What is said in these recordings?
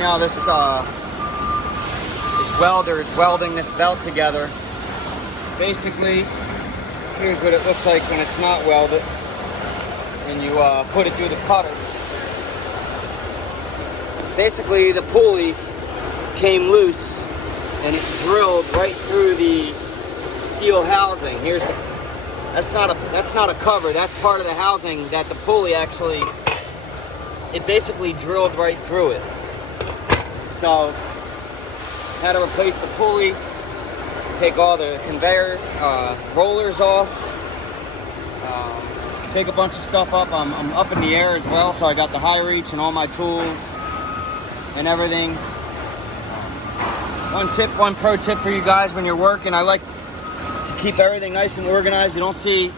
now this welder is welding this belt together. Basically, here's what it looks like when it's not welded, and you put it through the cutter. Basically, the pulley came loose, and it drilled right through the steel housing. That's not a cover. That's part of the housing that the pulley actually. It basically drilled right through it. So, had to replace the pulley. Take all the conveyor rollers off, take a bunch of stuff up. I'm up in the air as well, so I got the high reach and all my tools and everything. One pro tip for you guys when you're working, I like to keep everything nice and organized. You don't see,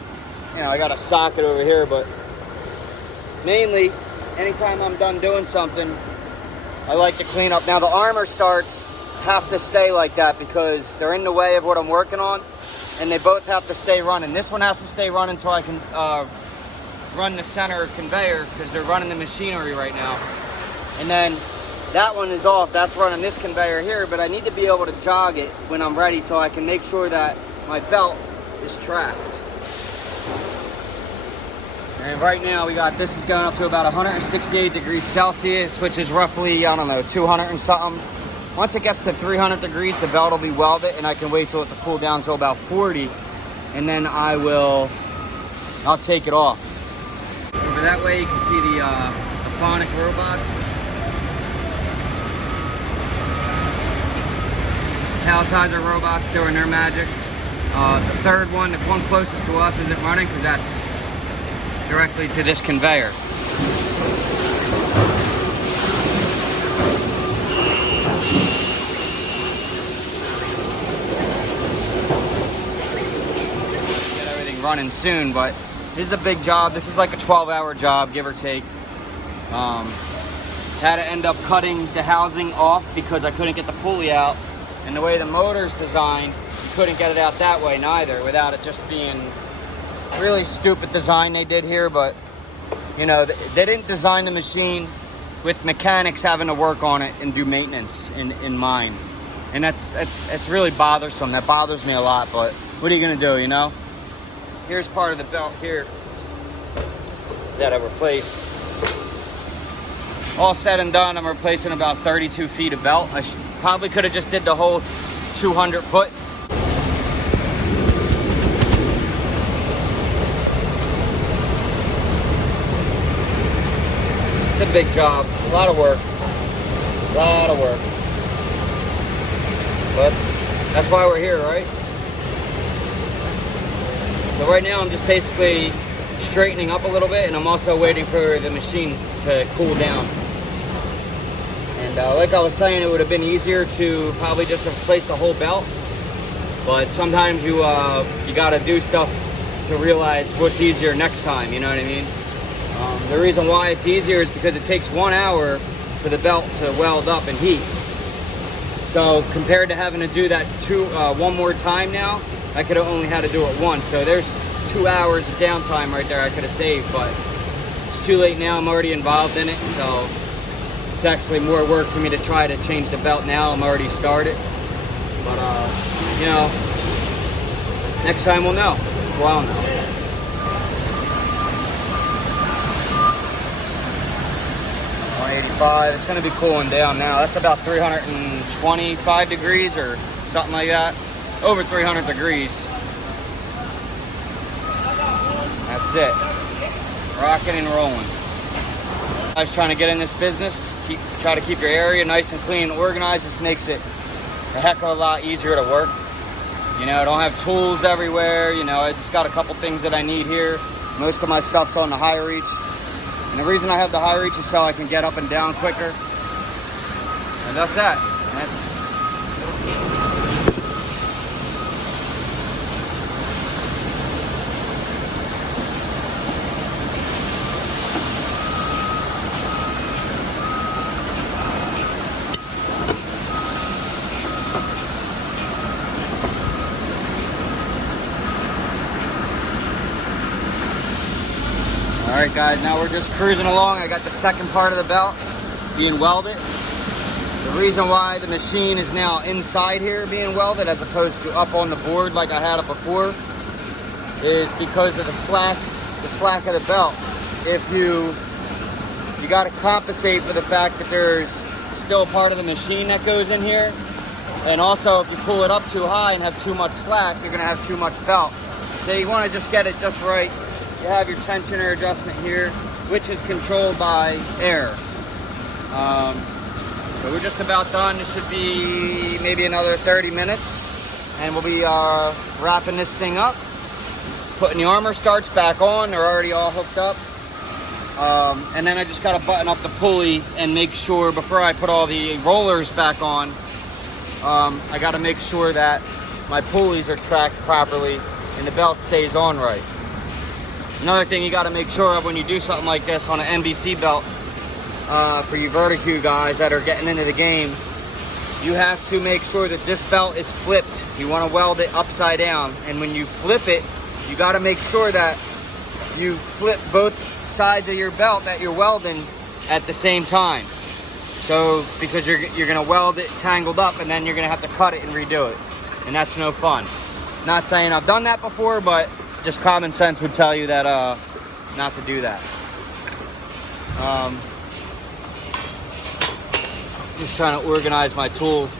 I got a socket over here, but mainly, anytime I'm done doing something, I like to clean up. Now the armor starts have to stay like that because they're in the way of what I'm working on, and they both have to stay running. This one has to stay running so I can run the center conveyor because they're running the machinery right now. And then that one is off. That's running this conveyor here, but I need to be able to jog it when I'm ready so I can make sure that my belt is tracked. And right now we got, this is going up to about 168 degrees Celsius, which is roughly, 200 and something. Once it gets to 300 degrees, the belt will be welded, and I can wait till it to cool down to about 40, and then I'll take it off. Over that way, you can see the phonic robots. Palletizer robots doing their magic. The third one, the one closest to us, isn't running because that's directly to this conveyor. Running soon, but this is a big job. This is like a 12-hour job, give or take. Had to end up cutting the housing off because I couldn't get the pulley out, and the way the motor's designed, you couldn't get it out that way neither without it just being really stupid design they did here. But they didn't design the machine with mechanics having to work on it and do maintenance in mind, and that's really bothersome. That bothers me a lot, but what are you gonna do, Here's part of the belt here that I replaced. All said and done, I'm replacing about 32 feet of belt. I probably could have just did the whole 200 foot. It's a big job, a lot of work. But that's why we're here, right? So right now I'm just basically straightening up a little bit, and I'm also waiting for the machines to cool down. And like I was saying, it would have been easier to probably just replace the whole belt, but sometimes you got to do stuff to realize what's easier next time, you know what I mean? The reason why it's easier is because it takes 1 hour for the belt to weld up and heat. So compared to having to do that one more time now, I could have only had to do it once. So there's 2 hours of downtime right there I could have saved, but it's too late now. I'm already involved in it, so it's actually more work for me to try to change the belt now. I'm already started, but next time we'll know. Well, I'll know. It's going to be cooling down now. That's about 325 degrees or something like that. Over 300 degrees. That's it. Rocking and rolling. I was trying to get in this business. Try to keep your area nice and clean and organized. This makes it a heck of a lot easier to work. I don't have tools everywhere. I just got a couple things that I need here. Most of my stuff's on the high reach. And the reason I have the high reach is so I can get up and down quicker. And that's that. Alright guys, now we're just cruising along. I got the second part of the belt being welded. The reason why the machine is now inside here being welded as opposed to up on the board like I had it before is because of the slack of the belt. If you got to compensate for the fact that there's still part of the machine that goes in here, and also if you pull it up too high and have too much slack, you're going to have too much belt. So you want to just get it just right. You have your tensioner adjustment here, which is controlled by air. So we're just about done. This should be maybe another 30 minutes, and we'll be wrapping this thing up. Putting the armor starts back on. They're already all hooked up. And then I just got to button up the pulley and make sure before I put all the rollers back on, I got to make sure that my pulleys are tracked properly and the belt stays on right. Another thing you got to make sure of when you do something like this on an NBC belt, for you Vertique guys that are getting into the game, you have to make sure that this belt is flipped. You want to weld it upside down, and when you flip it, you got to make sure that you flip both sides of your belt that you're welding at the same time. So because you're going to weld it tangled up, and then you're going to have to cut it and redo it, and that's no fun. Not saying I've done that before, but just common sense would tell you that not to do that. Just trying to organize my tools.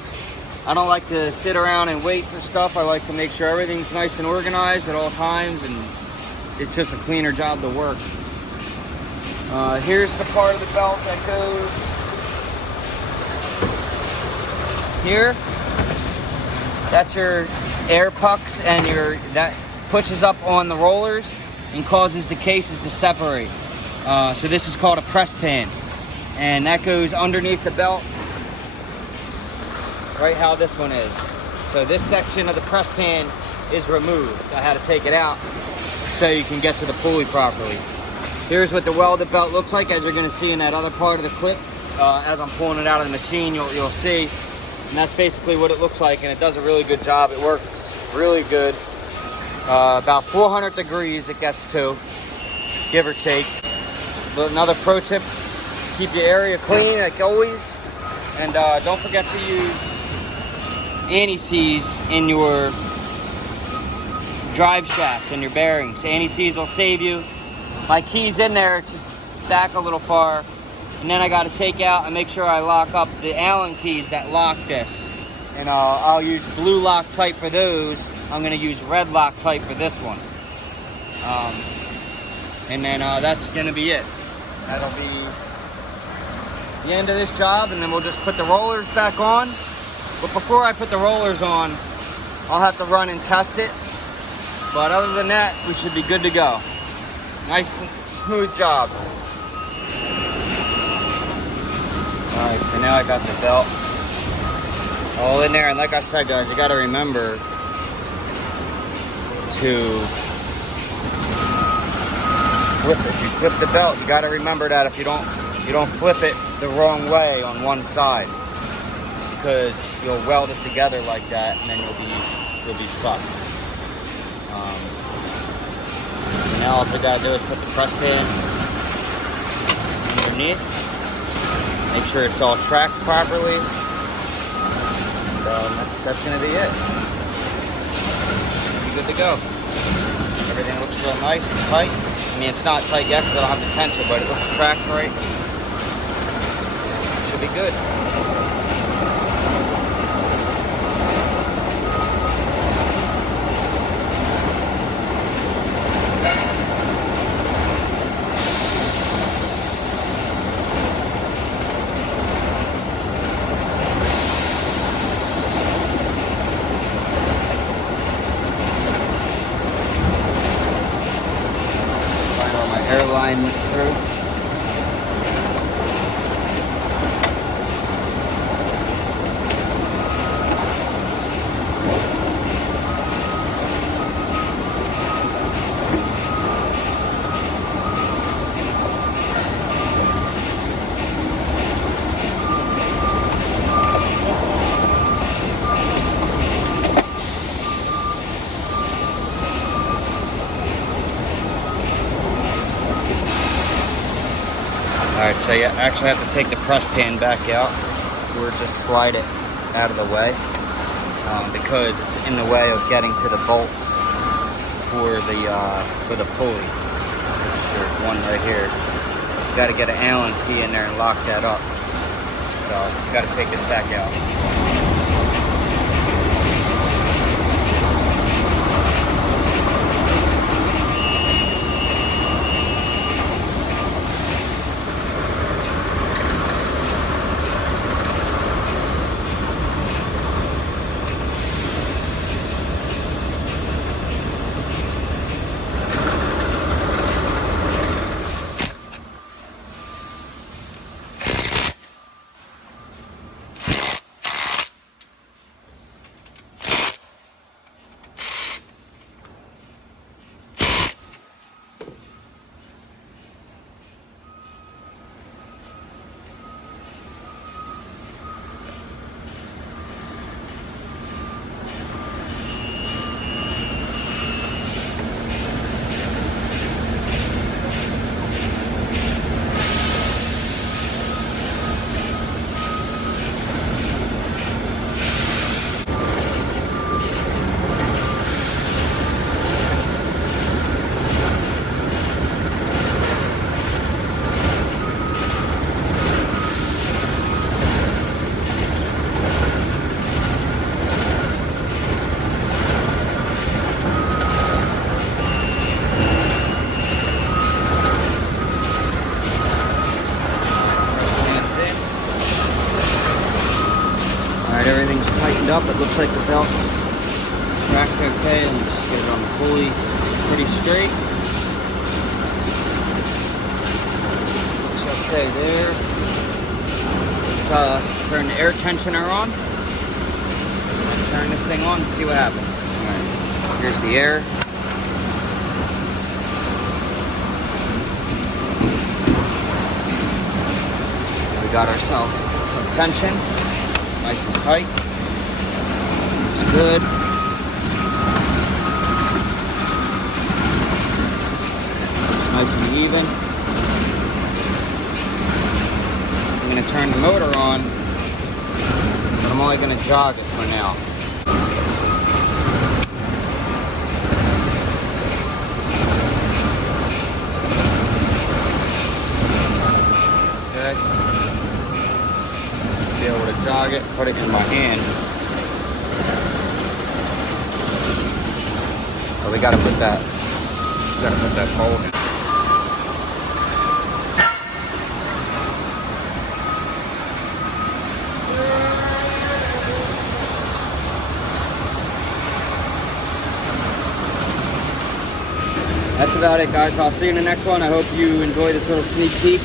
I don't like to sit around and wait for stuff. I like to make sure everything's nice and organized at all times, and it's just a cleaner job to work. Here's the part of the belt that goes here. That's your air pucks, and that pushes up on the rollers and causes the cases to separate. So this is called a press pan, and that goes underneath the belt, right how this one is. So this section of the press pan is removed. I had to take it out so you can get to the pulley properly. Here's what the welded belt looks like, as you're going to see in that other part of the clip. As I'm pulling it out of the machine, you'll see. And that's basically what it looks like, and it does a really good job. It works really good. About 400 degrees it gets to, give or take. But another pro tip, keep your area clean like always. And don't forget to use anti-seize in your drive shafts and your bearings. Anti-seize will save you. My key's in there, it's just back a little far. And then I got to take out and make sure I lock up the Allen keys that lock this. And I'll use blue Loctite for those. I'm going to use red Loctite for this one. And then that's going to be it. That'll be the end of this job, and then we'll just put the rollers back on. But before I put the rollers on, I'll have to run and test it. But other than that, we should be good to go. Nice, smooth job. Alright, so now I got the belt all in there, and like I said, guys, you gotta remember to flip it. You flip the belt, you gotta remember that if you don't flip it the wrong way on one side, because you'll weld it together like that, and then you'll be fucked. So now all I gotta do is put the press pan underneath. Make sure it's all tracked properly. And, that's going to be it. Be good to go. Everything looks real nice and tight. I mean, it's not tight yet because I don't have the tension, but it looks tracked right. Should be good. Airline went through. Alright, so you actually have to take the press pan back out. or just slide it out of the way because it's in the way of getting to the bolts for the pulley. There's one right here. You got to get an Allen key in there and lock that up. So you got to take this back out. Everything's tightened up. It looks like the belt's tracked okay, and just get it on the pulley pretty straight. Looks okay there. Let's turn the air tensioner on. Let's turn this thing on and see what happens. Alright, here's the air. We got ourselves some tension. Nice and tight. Looks good. Nice and even. I'm going to turn the motor on, but I'm only going to jog it for now. Okay. Be able to jog it, put it in my hand. But we gotta put that hole in. That's about it, guys. I'll see you in the next one. I hope you enjoy this little sneak peek.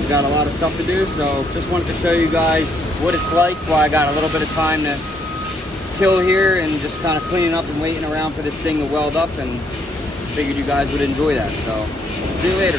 We got a lot of stuff to do, so just wanted to show you guys what it's like while I got a little bit of time to kill here and just kind of cleaning up and waiting around for this thing to weld up, and figured you guys would enjoy that. So see you later.